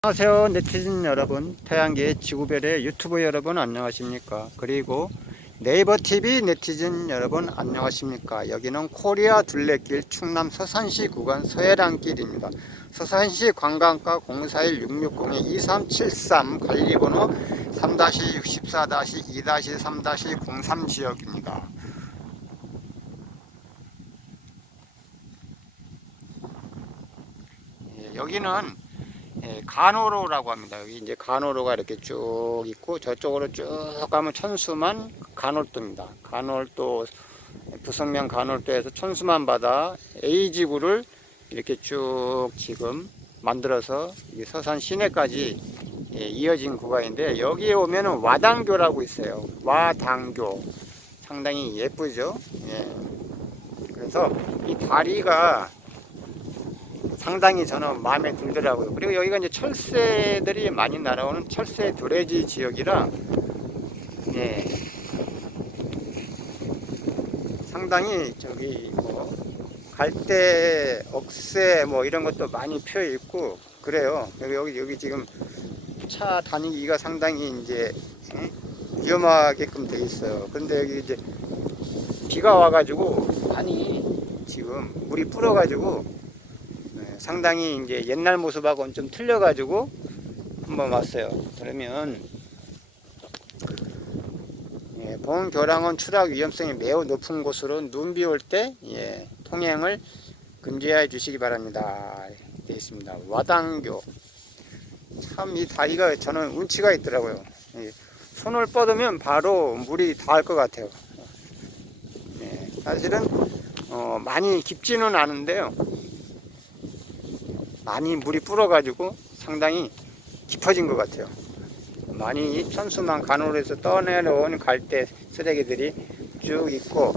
안녕하세요 네티즌 여러분. 태양계 지구별의 유튜브 여러분 안녕하십니까? 그리고 네이버 TV 네티즌 여러분 안녕하십니까? 여기는 코리아 둘레길 충남 서산시 구간 서해랑길입니다. 서산시 관광과 041-660-2373 관리번호 3-64-2-3-03 지역입니다. 예, 여기는 예, 간호로라고 합니다. 여기 이제 간호로가 이렇게 쭉 있고 저쪽으로 쭉 가면 천수만 간월도입니다. 간월도 부성면 간월도에서 천수만 바다 A지구를 이렇게 쭉 지금 만들어서 이 서산 시내까지 예, 이어진 구간인데 여기에 오면은 와당교라고 있어요. 와당교 상당히 예쁘죠. 예. 그래서 이 다리가 상당히 저는 마음에 들더라고요. 그리고 여기가 이제 철새들이 많이 날아오는 철새 도래지 지역이라, 네. 상당히 저기 뭐, 갈대, 억새 뭐 이런 것도 많이 피어 있고, 그래요. 여기, 여기, 지금 차 다니기가 상당히 이제, 예? 위험하게끔 돼 있어요. 근데 여기 이제 비가 와가지고 많이 지금 물이 불어가지고 네, 상당히 이제 옛날 모습하고는 좀 틀려가지고 한번 왔어요. 그러면 예, 봉교랑은 추락 위험성이 매우 높은 곳으로 눈 비 올때 예, 통행을 금지해 주시기 바랍니다. 되어 있습니다. 와당교 참 이 다리가 저는 운치가 있더라고요. 예, 손을 뻗으면 바로 물이 닿을 것 같아요. 예, 사실은 어, 많이 깊지는 않은데요. 많이 물이 불어가지고 상당히 깊어진 것 같아요. 많이 천수만 간호로에서 떠내려온 갈대 쓰레기들이 쭉 있고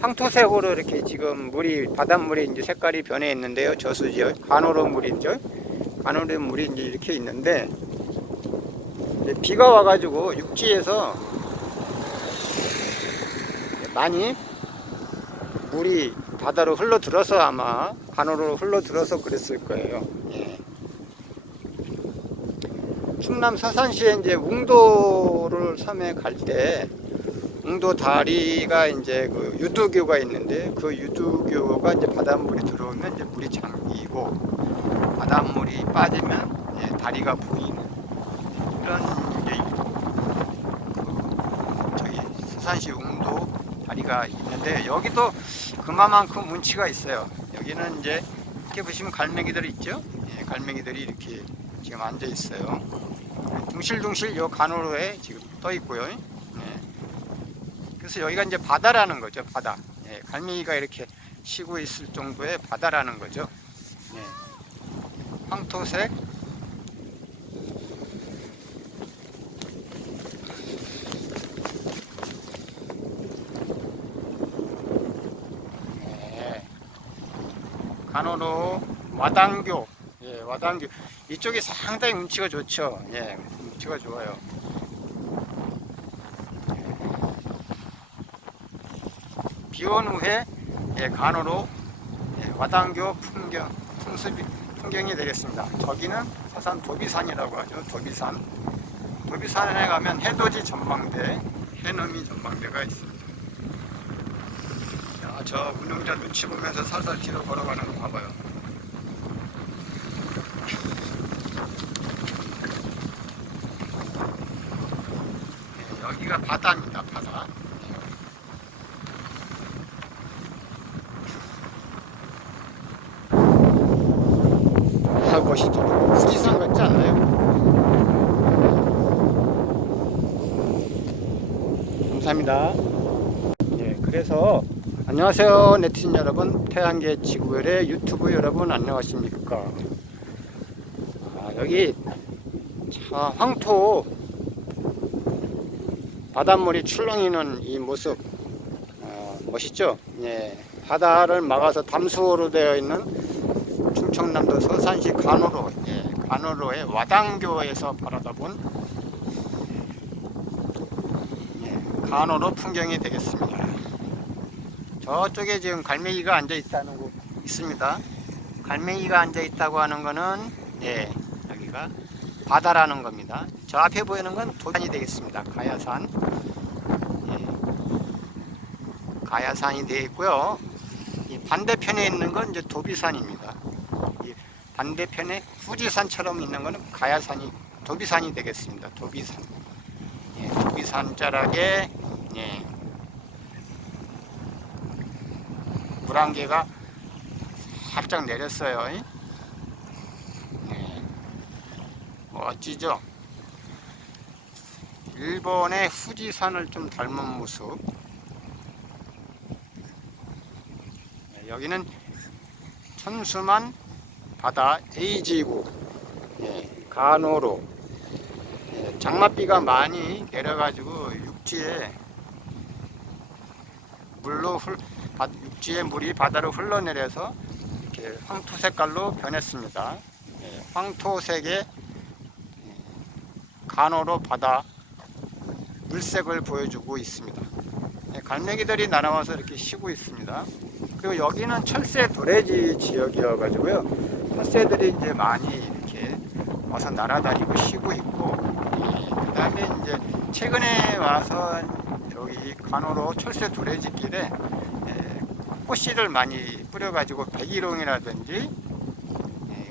황토색으로 이렇게 지금 물이 바닷물이 이제 색깔이 변해 있는데요. 저수지역 간호로 물이죠. 간호로 물이 이제 이렇게 있는데 비가 와가지고 육지에서 많이 물이 바다로 흘러 들어서 아마 간호로 흘러 들어서 그랬을 거예요. 예. 충남 서산시에 이제 웅도를 섬에 갈 때 웅도 다리가 이제 그 유두교가 있는데 그 유두교가 이제 바닷물이 들어오면 이제 물이 잠기고 바닷물이 빠지면 예, 다리가 보이는 이런 이제 그 저기 서산시 웅도 다리가 있는데 여기도 그만큼 운치가 있어요. 여기는 이제 이렇게 보시면 갈매기들이 있죠. 예, 갈매기들이 이렇게 지금 앉아 있어요. 둥실둥실 요 간호로에 지금 떠 있고요. 예. 그래서 여기가 이제 바다라는 거죠. 바다. 예, 갈매기가 이렇게 쉬고 있을 정도의 바다라는 거죠. 예. 황토색 간호로 와당교. 예, 와당교. 이쪽이 상당히 운치가 좋죠. 예, 운치가 좋아요. 비온 후에 예, 간호로 예, 와당교 풍경 풍습이 풍경이 되겠습니다. 저기는 서산 도비산이라고 하죠. 도비산. 도비산에 가면 해돋이 전망대 해넘이 전망대가 있습니다. 야, 아, 저 운영자 눈치 보면서 살살 뒤로 걸어가는 거 봐봐요. 네, 여기가 바다입니다, 바다. 아, 멋있죠? 후지산 같지 않나요? 감사합니다. 예, 그래서 안녕하세요 네티즌 여러분. 태양계 지구별의 유튜브 여러분 안녕하십니까? 아, 여기 자, 황토 바닷물이 출렁이는 이 모습. 어, 멋있죠? 예, 바다를 막아서 담수호로 되어 있는 충청남도 서산시 간호로 예, 간호로의 와당교에서 바라다본 예, 간호로 풍경이 되겠습니다 저쪽에 지금 갈매기가 앉아 있다는 거 있습니다. 갈매기가 앉아 있다고 하는 거는 예 여기 여기가 바다라는 겁니다. 저 앞에 보이는 건 도산이 되겠습니다. 가야산. 예. 가야산이 되어 있고요. 이 반대편에 있는 건 이제 도비산입니다. 이 반대편에 후지산처럼 있는 거는 가야산이 도비산이 되겠습니다. 도비산. 예, 도비산 자락에 예. 물안개가 살짝 내렸어요. 예. 멋지죠? 일본의 후지산을 좀 닮은 모습. 네, 여기는 천수만 바다 예, 간호로 예, 장맛비가 많이 내려가지고 육지에 물로 흘, 바, 육지에 물이 바다로 흘러내려서 이렇게 황토 색깔로 변했습니다. 예, 황토색의 예, 간호로 바다 물색을 보여주고 있습니다. 예, 갈매기들이 날아와서 이렇게 쉬고 있습니다. 그리고 여기는 철새 도래지 지역이어가지고요. 철새들이 이제 많이 이렇게 와서 날아다니고 쉬고 있고, 그 다음에 이제 최근에 와서 간호로 철새 도래지 길에 예, 꽃씨를 많이 뿌려가지고 백일홍이라든지,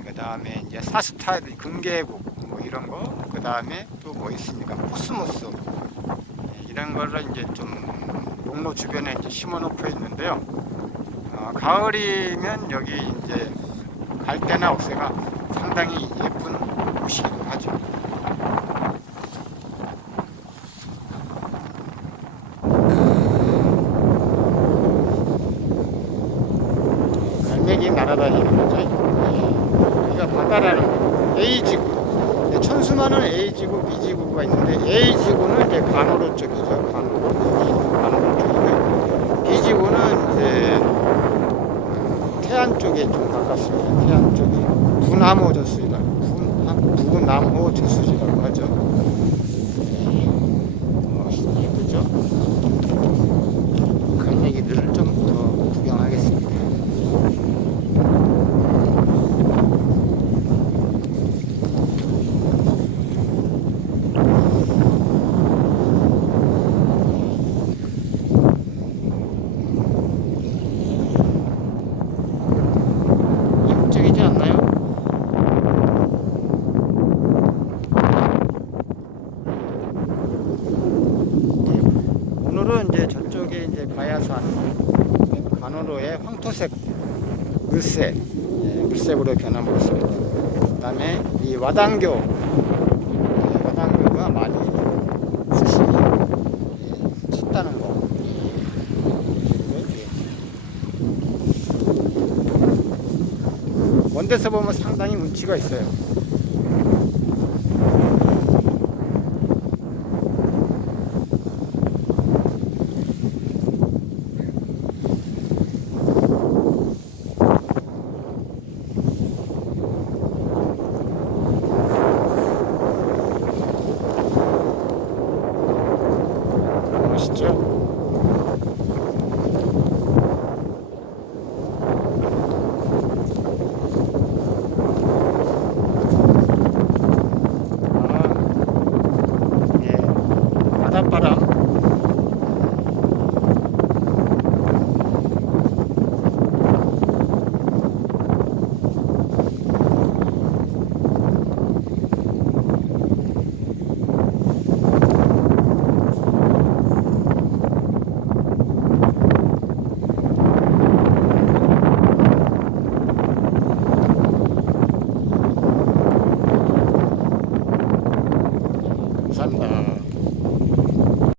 그 다음에 이제 사스타 금계국 뭐 이런 거, 그 다음에 또 뭐 있습니까? 코스모스 예, 이런 거를 이제 좀 용로 주변에 이제 심어놓고 있는데요. 어, 가을이면 여기 이제 갈대나 옥새가 상당히 예쁜 곳이기도 하죠. 갈매기 날아다니는 거죠. 예. 여기가 바다라는 거. A지구. 네, 천수만은 A지구, B지구가 있는데 A지구는 이제 간호로 쪽이죠. 간호로. 간호로 쪽이고요. B지구는 이제 태안 쪽에 좀 가깝습니다. 태안 쪽이 분암호 저수지라 분암 분암호 저수지라고 하죠. 어, 예쁘죠? 갈매기들을 좀 더 구경하겠습니다. 이국적이지 않나요? 네, 오늘은 이제 저쪽에 이제 가야산 간호로의 황토색 물색 예, 물색으로 변함으로써 그다음에 이 와당교 예, 와당교가 많이 수심이 예, 짙다는 거. 이제 먼데서 보면 상당히 운치가 있어요. para